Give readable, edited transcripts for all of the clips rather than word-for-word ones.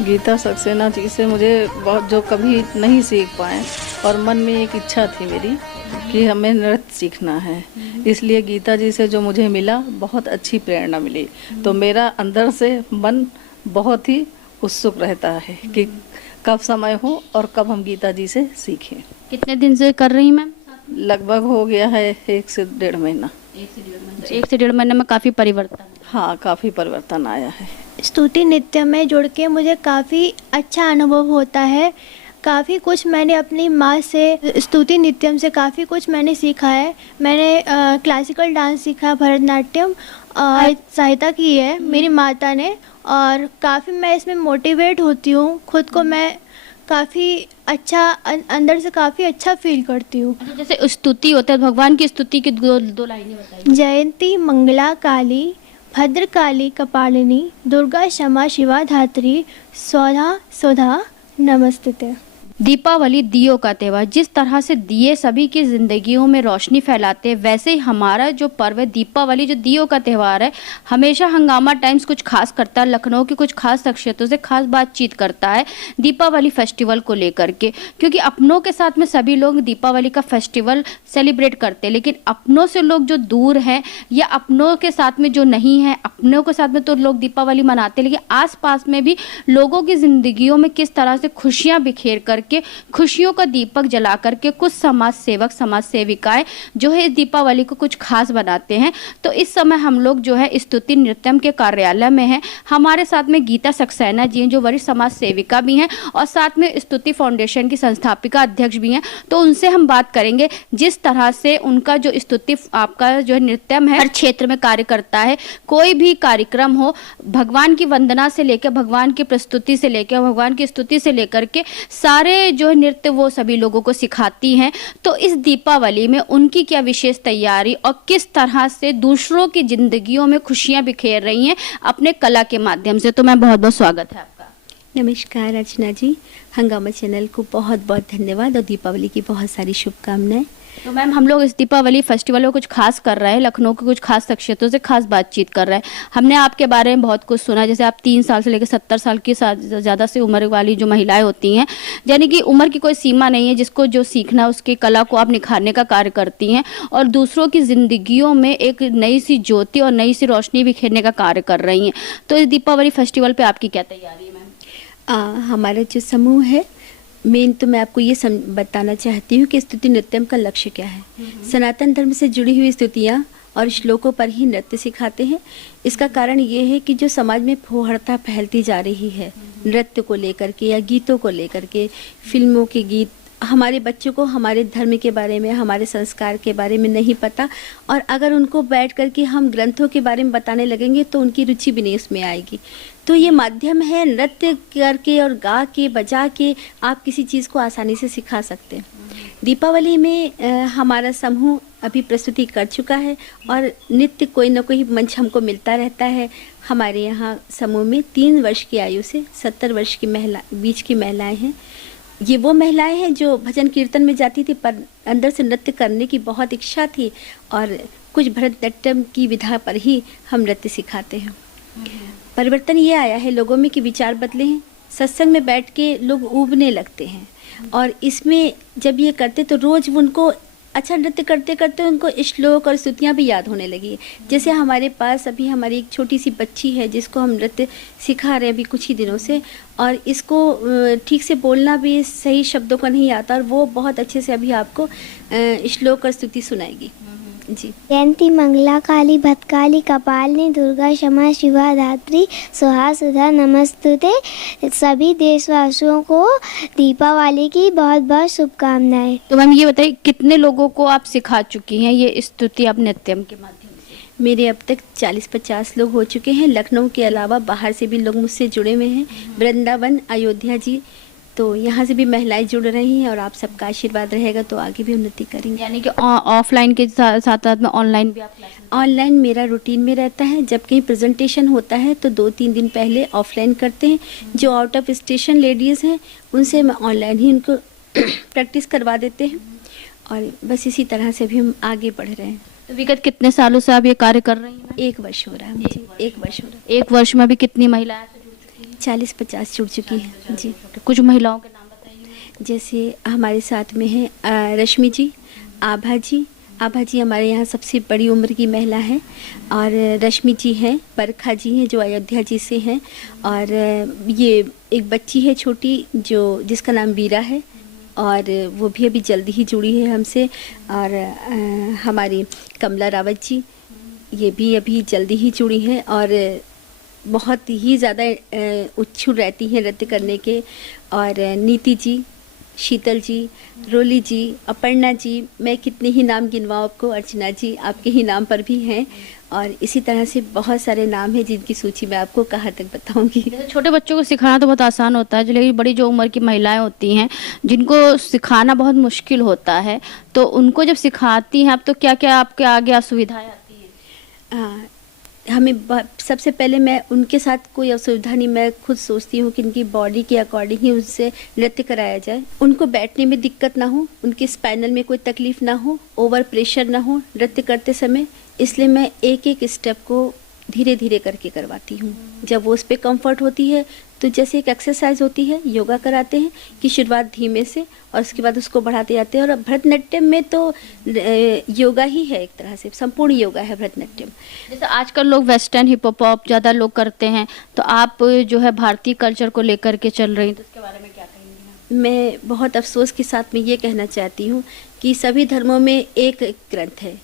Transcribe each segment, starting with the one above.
गीता सक्सेना जी से मुझे बहुत जो कभी नहीं सीख पाए और मन में एक इच्छा थी मेरी कि हमें नृत्य सीखना है। इसलिए गीता जी से जो मुझे मिला बहुत अच्छी प्रेरणा मिली। तो मेरा अंदर से मन बहुत ही उत्सुक रहता है कि कब समय हो और कब हम गीता जी से सीखें। कितने दिन से कर रही मैम? लगभग हो गया है 1 से 1.5 महीना। 1 से 1.5 महीने में काफ़ी परिवर्तन। हाँ, काफ़ी परिवर्तन आया है। स्तुति नृत्य में जुड़ के मुझे काफ़ी अच्छा अनुभव होता है। काफ़ी कुछ मैंने अपनी माँ से स्तुति नृत्यम से काफ़ी कुछ मैंने सीखा है। मैंने क्लासिकल डांस सीखा, भरतनाट्यम और सहायता की है मेरी माता ने, और काफ़ी मैं इसमें मोटिवेट होती हूँ। खुद को मैं काफ़ी अच्छा अंदर से काफ़ी अच्छा फील करती हूँ। अच्छा, जैसे स्तुति होता है, भगवान की स्तुति की दो लाइनें बताइए। जयंती मंगला काली भद्रकाली कपालिनी दुर्गा क्षमा शिवा धात्री स्वधा सुधा नमस्ते। दीपावली दियों का त्यौहार, जिस तरह से दिए सभी की जिंदगियों में रोशनी फैलाते हैं, वैसे ही हमारा जो पर्व है दीपावली, जो दियों का त्यौहार है, हमेशा हंगामा टाइम्स कुछ खास करता है, लखनऊ की कुछ खास शख्सियतों से खास बातचीत करता है दीपावली फेस्टिवल को लेकर के, क्योंकि अपनों के साथ में सभी लोग दीपावली का फेस्टिवल सेलिब्रेट करते हैं, लेकिन अपनों से लोग जो दूर हैं या अपनों के साथ में जो नहीं है, अपनों के साथ में तो लोग दीपावली मनाते हैं, लेकिन आसपास में भी लोगों की जिंदगियों में किस तरह से खुशियां बिखेर करके, खुशियों का दीपक जला करके कुछ समाज सेवक समाज सेविकाएं जो है इस दीपावली को कुछ खास बनाते हैं। तो इस समय हम लोग जो है स्तुति नृत्यम के कार्यालय में हैं। हमारे साथ में गीता सक्सेना जी हैं जो वरिष्ठ समाज सेविका भी हैं और साथ में स्तुति फाउंडेशन की संस्थापिका अध्यक्ष भी हैं। तो उनसे हम बात करेंगे जिस तरह से उनका जो स्तुति आपका जो है नृत्यम है हर क्षेत्र में कार्य करता है। कोई भी कार्यक्रम हो, भगवान की वंदना से लेकर भगवान की प्रस्तुति से लेकर भगवान की स्तुति से लेकर के सारे जो है नृत्य वो सभी लोगों को सिखाती हैं। तो इस दीपावली में उनकी क्या विशेष तैयारी और किस तरह से दूसरों की जिंदगियों में खुशियां बिखेर रही हैं अपने कला के माध्यम से। तो मैं बहुत बहुत स्वागत है आपका। नमस्कार अर्चना जी, हंगामा चैनल को बहुत बहुत धन्यवाद और दीपावली की बहुत सारी शुभकामनाएं। तो मैम, हम लोग इस दीपावली फेस्टिवल को कुछ खास कर रहे हैं, लखनऊ के कुछ खास शख्सियतों से खास बातचीत कर रहे हैं। हमने आपके बारे में बहुत कुछ सुना, जैसे आप 3 साल से लेकर 70 साल की ज़्यादा से उम्र वाली जो महिलाएं होती हैं, यानी कि उम्र की कोई सीमा नहीं है, जिसको जो सीखना उसकी कला को आप निखारने का कार्य करती हैं और दूसरों की जिंदगियों में एक नई सी ज्योति और नई सी रोशनी बिखेरने का कार्य कर रही हैं। तो इस दीपावली फेस्टिवल पर आपकी क्या तैयारी है मैम? हमारा जो समूह है, मेन तो मैं आपको ये बताना चाहती हूँ कि स्तुति नृत्यम का लक्ष्य क्या है। सनातन धर्म से जुड़ी हुई स्तुतियाँ और श्लोकों पर ही नृत्य सिखाते हैं। इसका कारण ये है कि जो समाज में फूहड़ता फैलती जा रही है नृत्य को लेकर के या गीतों को लेकर के, फिल्मों के गीत, हमारे बच्चों को हमारे धर्म के बारे में, हमारे संस्कार के बारे में नहीं पता, और अगर उनको बैठ कर के हम ग्रंथों के बारे में बताने लगेंगे तो उनकी रुचि भी नहीं उसमें आएगी। तो ये माध्यम है, नृत्य करके और गा के बजा के आप किसी चीज़ को आसानी से सिखा सकते हैं। दीपावली में हमारा समूह अभी प्रस्तुति कर चुका है और नित्य कोई ना कोई मंच हमको मिलता रहता है। हमारे यहाँ समूह में 3 वर्ष की आयु से 70 वर्ष की बीच की महिलाएँ हैं। ये वो महिलाएं हैं जो भजन कीर्तन में जाती थी पर अंदर से नृत्य करने की बहुत इच्छा थी, और कुछ भरतनाट्यम की विधा पर ही हम नृत्य सिखाते हैं। परिवर्तन ये आया है लोगों में कि विचार बदले हैं। सत्संग में बैठ के लोग ऊबने लगते हैं और इसमें जब ये करते तो रोज़ उनको अच्छा नृत्य करते करते उनको श्लोक और स्तुतियाँ भी याद होने लगी। जैसे हमारे पास अभी हमारी एक छोटी सी बच्ची है जिसको हम नृत्य सिखा रहे हैं अभी कुछ ही दिनों से, और इसको ठीक से बोलना भी सही शब्दों का नहीं आता, और वो बहुत अच्छे से अभी आपको श्लोक और स्तुति सुनाएगी जी। जयंती मंगला काली भद्रकाली कपालिनी दुर्गा क्षमा शिवा धात्री सुहा सुधा नमस्ते। सभी देशवासियों को दीपावली की बहुत बहुत शुभकामनाएं। तो मैम ये बताइए, कितने लोगों को आप सिखा चुकी हैं ये स्तुति आप नृत्यम के माध्यम से? मेरे अब तक 40-50 लोग हो चुके हैं। लखनऊ के अलावा बाहर से भी लोग मुझसे जुड़े हुए हैं, वृंदावन, अयोध्या जी, तो यहाँ से भी महिलाएं जुड़ रही हैं, और आप सबका आशीर्वाद रहेगा तो आगे भी उन्नति करेंगे। यानी कि ऑफलाइन के साथ साथ में ऑनलाइन भी आप? ऑनलाइन मेरा रूटीन में रहता है। जब कहीं प्रेजेंटेशन होता है तो 2-3 दिन पहले ऑफलाइन करते हैं। जो आउट ऑफ स्टेशन लेडीज़ हैं उनसे मैं ऑनलाइन ही उनको प्रैक्टिस करवा देते हैं, और बस इसी तरह से भी हम आगे बढ़ रहे हैं। तो विगत कितने सालों से आप ये कार्य कर रही हैं? 1 वर्ष हो रहा है मुझे। 1 वर्ष हो रहा है। 1 वर्ष में भी कितनी महिलाएं जुड़ चुकी हैं? 40-50 जुड़ चुकी हैं जी। कुछ महिलाओं के नाम बताइए। जैसे हमारे साथ में है रश्मि जी, आभा जी। आभा जी हमारे यहाँ सबसे बड़ी उम्र की महिला है, और रश्मि जी हैं, परखा जी हैं जो अयोध्या जी से हैं, और ये एक बच्ची है छोटी जिसका नाम वीरा है, और वो भी अभी जल्दी ही जुड़ी है हमसे। और हमारी कमला रावत जी, ये भी अभी जल्दी ही जुड़ी हैं और बहुत ही ज़्यादा उत्सुक रहती हैं नृत्य करने के। और नीति जी, शीतल जी, रोली जी, अपर्णा जी, मैं कितने ही नाम गिनवाऊँ आपको, अर्चना जी आपके ही नाम पर भी हैं, और इसी तरह से बहुत सारे नाम हैं जिनकी सूची मैं आपको कहाँ तक बताऊंगी। छोटे बच्चों को सिखाना तो बहुत आसान होता है, लेकिन बड़ी जो उम्र की महिलाएं होती हैं जिनको सिखाना बहुत मुश्किल होता है, तो उनको जब सिखाती हैं आप, तो क्या क्या आपके आगे असुविधाएं आती हैं? हमें सबसे पहले मैं उनके साथ कोई असुविधा नहीं, मैं खुद सोचती हूँ कि उनकी बॉडी के अकॉर्डिंग ही उनसे नृत्य कराया जाए। उनको बैठने में दिक्कत ना हो, उनके स्पाइनल में कोई तकलीफ ना हो, ओवर प्रेशर ना हो नृत्य करते समय, इसलिए मैं एक एक स्टेप को धीरे धीरे करके करवाती हूँ। जब वो उस पर कंफर्ट होती है तो जैसे एक एक्सरसाइज होती है, योगा कराते हैं कि शुरुआत धीमे से और उसके बाद उसको बढ़ाते जाते हैं। और भरतनाट्यम में तो योगा ही है, एक तरह से संपूर्ण योगा है भरतनाट्यम। जैसे आजकल लोग वेस्टर्न हिप हॉप ज़्यादा लोग करते हैं, तो आप जो है भारतीय कल्चर को लेकर के चल रही हैं, तो उसके बारे में क्या कहेंगी? मैं बहुत अफसोस के साथ में ये कहना चाहती हूँ कि सभी धर्मों में एक ग्रंथ है,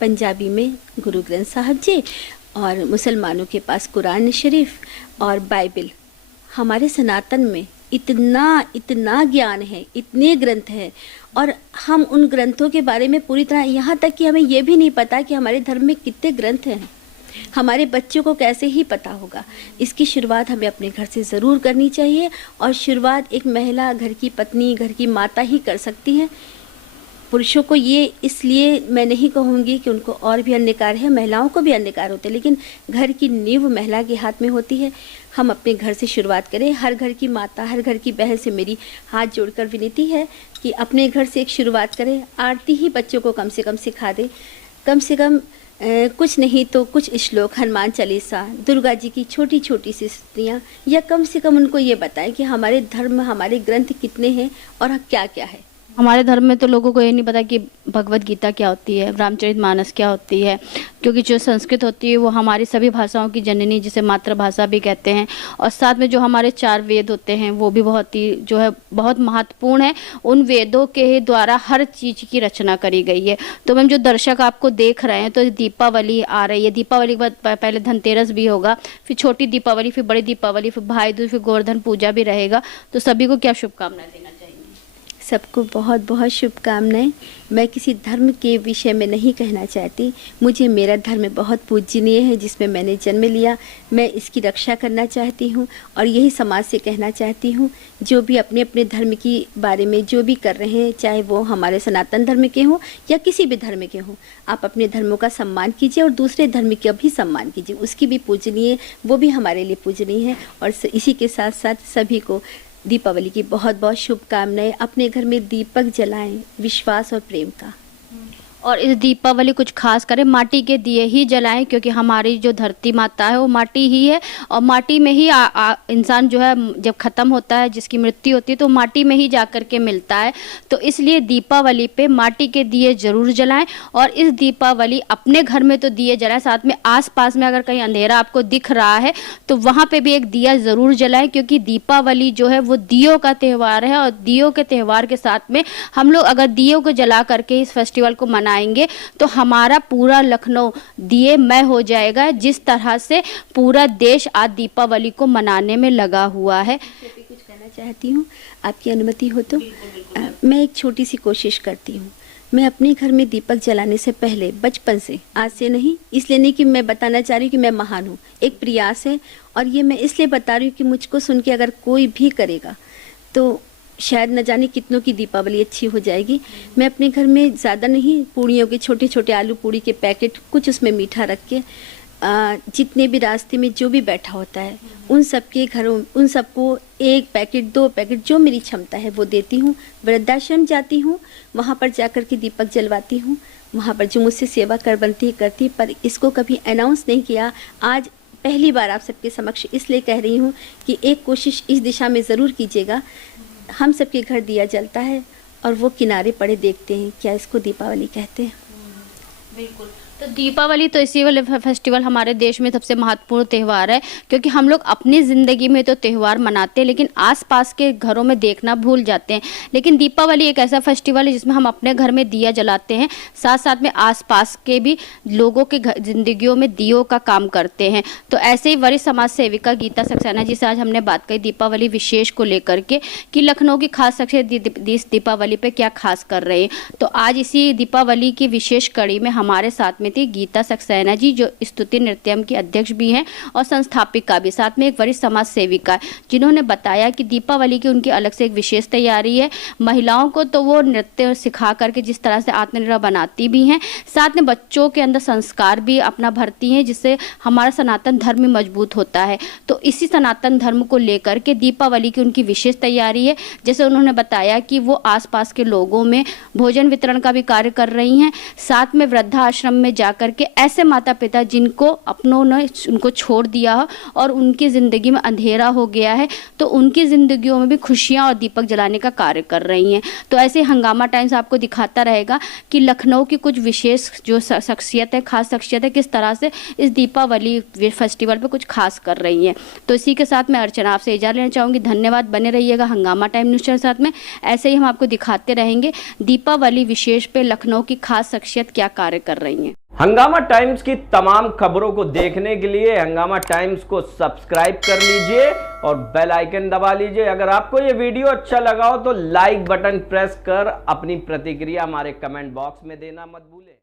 पंजाबी में गुरु ग्रंथ साहब जी, और मुसलमानों के पास कुरान शरीफ और बाइबल। हमारे सनातन में इतना ज्ञान है, इतने ग्रंथ हैं, और हम उन ग्रंथों के बारे में पूरी तरह, यहाँ तक कि हमें ये भी नहीं पता कि हमारे धर्म में कितने ग्रंथ हैं। हमारे बच्चों को कैसे ही पता होगा? इसकी शुरुआत हमें अपने घर से ज़रूर करनी चाहिए, और शुरुआत एक महिला, घर की पत्नी, घर की माता ही कर सकती है। पुरुषों को ये इसलिए मैं नहीं कहूँगी कि उनको और भी अन्य कार्य है, महिलाओं को भी अन्य कार्य होते हैं, लेकिन घर की नींव महिला के हाथ में होती है। हम अपने घर से शुरुआत करें। हर घर की माता, हर घर की बहन से मेरी हाथ जोड़कर विनती है कि अपने घर से एक शुरुआत करें। आरती ही बच्चों को कम से कम सिखा दें, कम से कम कुछ नहीं तो कुछ श्लोक, हनुमान चालीसा, दुर्गा जी की छोटी छोटी सी स्तुतियाँ, या कम से कम उनको ये बताएं कि हमारे धर्म, हमारे ग्रंथ कितने हैं और क्या क्या है। हमारे धर्म में तो लोगों को ये नहीं पता कि भगवत गीता क्या होती है, रामचरितमानस क्या होती है, क्योंकि जो संस्कृत होती है वो हमारी सभी भाषाओं की जननी, जिसे मातृभाषा भी कहते हैं। और साथ में जो हमारे 4 वेद होते हैं वो भी बहुत ही जो है बहुत महत्वपूर्ण है। उन वेदों के द्वारा हर चीज़ की रचना करी गई है। तो मैम, जो दर्शक आपको देख रहे हैं, तो दीपावली आ रही है, दीपावली के बाद पहले धनतेरस भी होगा, फिर छोटी दीपावली, फिर बड़ी दीपावली, फिर भाई दूज, फिर गोवर्धन पूजा भी रहेगा। तो सभी को क्या शुभकामनाएं देना चाहिए? सबको बहुत बहुत शुभकामनाएं। मैं किसी धर्म के विषय में नहीं कहना चाहती, मुझे मेरा धर्म बहुत पूजनीय है जिसमें मैंने जन्म लिया। मैं इसकी रक्षा करना चाहती हूँ, और यही समाज से कहना चाहती हूँ, जो भी अपने अपने धर्म की बारे में जो भी कर रहे हैं, चाहे वो हमारे सनातन धर्म के हों या किसी भी धर्म के हों, आप अपने धर्मों का सम्मान कीजिए और दूसरे धर्म का भी सम्मान कीजिए। उसकी भी पूजनीय, वो भी हमारे लिए पूजनीय है। और इसी के साथ साथ सभी को दीपावली की बहुत बहुत शुभकामनाएं। अपने घर में दीपक जलाएं, विश्वास और प्रेम का। और इस दीपावली कुछ खास करें, माटी के दिए ही जलाएं, क्योंकि हमारी जो धरती माता है वो माटी ही है, और माटी में ही इंसान जो है जब ख़त्म होता है, जिसकी मृत्यु होती है, तो माटी में ही जा कर के मिलता है। तो इसलिए दीपावली पे माटी के दिए ज़रूर जलाएं। और इस दीपावली अपने घर में तो दिए जलाएं, साथ में आसपास में अगर कहीं अंधेरा आपको दिख रहा है तो वहाँ पे भी एक दिया ज़रूर जलाएं, क्योंकि दीपावली जो है वो दियों का त्यौहार है। और दियों के त्यौहार के साथ में हम लोग अगर दियों को जला करके इस फेस्टिवल को आएंगे तो हमारा पूरा लखनऊ दिएमय हो जाएगा, जिस तरह से पूरा देश आज दीपावली को मनाने में लगा हुआ है। कुछ कहना चाहती हूँ, आपकी अनुमति हो तो। मैं एक छोटी सी कोशिश करती हूँ। मैं अपने घर में दीपक जलाने से पहले बचपन से, आज से नहीं, इसलिए नहीं कि मैं बताना चाह रही हूँ कि मैं महान हूँ, एक प्रयास है। और ये मैं इसलिए बता रही हूँ कि मुझको सुन के अगर कोई भी करेगा तो शायद न जाने कितनों की दीपावली अच्छी हो जाएगी। मैं अपने घर में ज़्यादा नहीं, पूड़ियों के छोटे छोटे आलू पूड़ी के पैकेट, कुछ उसमें मीठा रख के, जितने भी रास्ते में जो भी बैठा होता है उन सब के घरों, उन सबको 1 पैकेट 2 पैकेट जो मेरी क्षमता है वो देती हूँ। वृद्धाश्रम जाती हूँ, वहाँ पर जाकर के दीपक जलवाती हूँ। वहाँ पर जो मुझसे सेवा कर बनती है करती, पर इसको कभी अनाउंस नहीं किया। आज पहली बार आप सबके समक्ष इसलिए कह रही हूँ कि एक कोशिश इस दिशा में ज़रूर कीजिएगा। हम सबके घर दिया जलता है और वो किनारे पड़े देखते हैं, क्या इसको दीपावली कहते हैं? बिल्कुल। तो दीपावली तो इसी वाले फेस्टिवल हमारे देश में सबसे महत्वपूर्ण त्यौहार है, क्योंकि हम लोग अपनी ज़िंदगी में तो त्यौहार मनाते हैं लेकिन आसपास के घरों में देखना भूल जाते हैं। लेकिन दीपावली एक ऐसा फेस्टिवल है जिसमें हम अपने घर में दिया जलाते हैं, साथ साथ में आसपास के भी लोगों के ज़िंदगियों में दियों का काम करते हैं। तो ऐसे ही वरिष्ठ समाज सेविका गीता सक्सेना जी से आज हमने बात करी दीपावली विशेष को लेकर के कि लखनऊ की खास शख्सियत दीपावली पे क्या खास कर रहे हैं। तो आज इसी दीपावली की विशेष कड़ी में हमारे साथ में थी गीता सक्सेना जी, जो स्तुति नृत्यम की अध्यक्ष भी हैं और संस्थापिका भी, साथ में एक वरिष्ठ समाज सेविका, जिन्होंने बताया कि दीपावली की उनकी अलग से एक विशेष तैयारी है। महिलाओं को तो वो नृत्य सिखा करके जिस तरह से आत्मनिर्भर बनाती भी हैं, साथ में बच्चों के अंदर संस्कार भी अपना भरती हैं, जिससे हमारा सनातन धर्म मजबूत होता है। तो इसी सनातन धर्म को लेकर के दीपावली की उनकी विशेष तैयारी है। जैसे उन्होंने बताया कि वो आसपास के लोगों में भोजन वितरण का भी कार्य कर रही हैं, साथ में वृद्धाश्रम में जाकर के ऐसे माता पिता जिनको अपनों ने उनको छोड़ दिया हो और उनकी ज़िंदगी में अंधेरा हो गया है, तो उनकी ज़िंदगियों में भी खुशियां और दीपक जलाने का कार्य कर रही हैं। तो ऐसे हंगामा टाइम्स आपको दिखाता रहेगा कि लखनऊ की कुछ विशेष जो शख्सियत है, खास शख्सियत है, किस तरह से इस दीपावली फेस्टिवल पे कुछ खास कर रही हैं। तो इसी के साथ मैं अर्चना आपसे इजाज़त लेना चाहूँगी। धन्यवाद। बने रहिएगा हंगामा टाइम न्यूज़ के साथ में, ऐसे ही हम आपको दिखाते रहेंगे दीपावली विशेष पे लखनऊ की खास शख्सियत क्या कार्य कर रही हैं। हंगामा टाइम्स की तमाम खबरों को देखने के लिए हंगामा टाइम्स को सब्सक्राइब कर लीजिए और बेल आइकन दबा लीजिए। अगर आपको ये वीडियो अच्छा लगा हो तो लाइक बटन प्रेस कर अपनी प्रतिक्रिया हमारे कमेंट बॉक्स में देना मत भूलें।